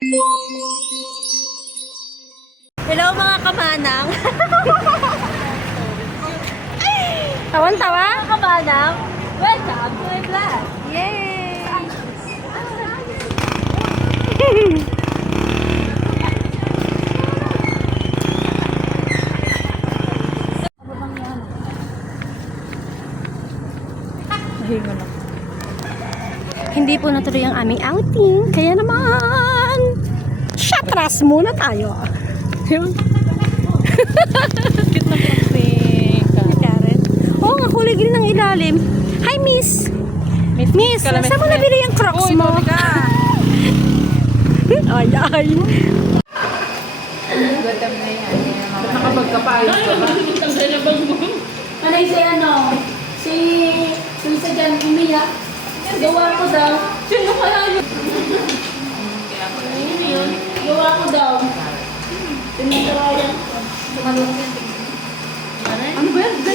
Hello mga kamanang. Tawan-tawa? Mga kamanang, welcome to my vlog. Yay! Mahinga na. Hindi po natuloy ang aming outing. Kaya naman, syatras muna tayo. Yun. Cute na cute ni Karen. Oo, nga kulay green ng ilalim. Hi, Miss. Miss, saan mo nabili yung Crocs mo? Ay, ay. Gandam na yan. Nakapagkapayos ka ba? Panay si si sa dyan umiyak. Gawa ko daw. Sino kaya yun? Gawa ko daw. Tinatarayan ko. Tumalong yan. Ano ba yan?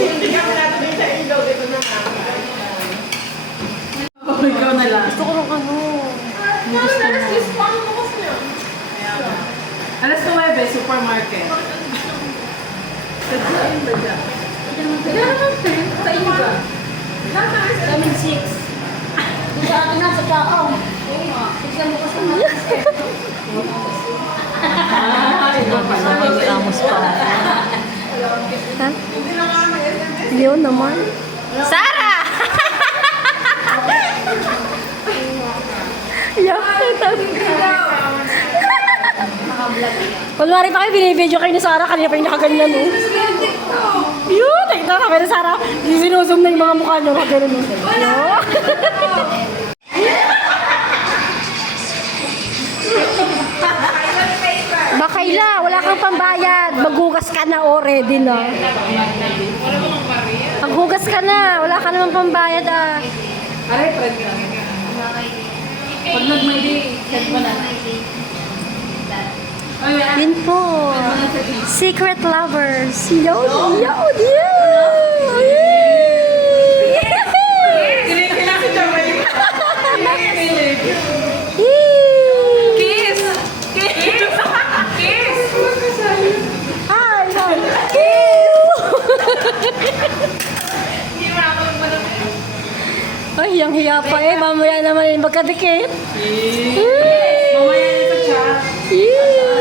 Ikaw na lang. Gusto ko ng ano. Alas 9, supermarket. Sa inyo ba? Kami 6. Sa akin na, sa tao. 6 na bukas na. Iba pala. Ramos pa. Ha? Yun naman. Sarah! Kunwari pa kayo, binibidyo kayo ni Sarah, kanina pa yung nakaganyan mo. Yun, nakita kami ni Sarah, sinusum na yung mga mukha niyo, nakaganon mo. Bakayla, wala kang pambayad. Maghugas ka na, ready na. Maghugas ka na, wala ka namang pambayad ah. Aray, friend ka. Pag nag-may send mo na. Yun po. Secret lovers. Yun, yun, yun. Kiss! Kiss! Kiss! Hi, hi. Kiss! Ay, yung hiya pa eh. Mamaya naman yung magkadikit. Mamaya nito siya. Yeah.